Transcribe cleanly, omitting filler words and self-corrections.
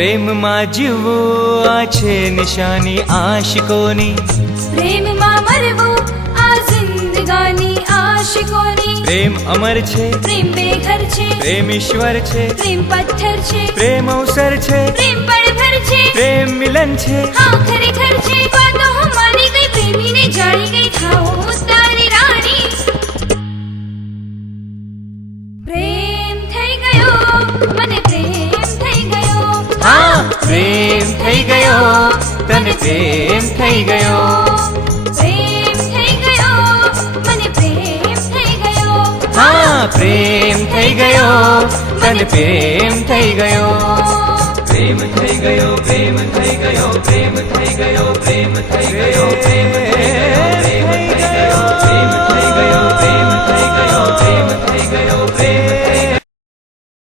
પ્રેમ માં જીવવું આ છે નિશાની આશિકોની, પ્રેમ માં મરવું આ જિંદગાની આશિકોની। પ્રેમ અમર છે, પ્રેમ બેઘર છે, પ્રેમ ઈશ્વર છે, પ્રેમ પથ્થર છે, પ્રેમ અવસર છે, પ્રેમ પળભર છે, પ્રેમ મિલન છે। हाँ खरेखर છે વાતો હું માની ગઈ, પ્રેમીને જાણી ગઈ, થાઉં તારી રાણી। પ્રેમ થઈ ગયો મને, પ્રેમ થઈ ગયો, हाँ પ્રેમ થઈ ગયો તને, પ્રેમ થઈ ગયો, પ્રેમ થઈ ગયો મને, પ્રેમ થઈ ગયો, हाँ પ્રેમ થઈ ગયો તને, પ્રેમ થઈ ગયો, પ્રેમ થઈ ગયો, પ્રેમ થઈ ગયો, પ્રેમ થઈ ગયો, પ્રેમ થઈ ગયો, પ્રેમ થઈ ગયો, પ્રેમ થઈ ગયો, પ્રેમ થઈ ગયો, પ્રેમ થઈ ગયો, પ્રેમ થઈ ગયો, પ્રેમ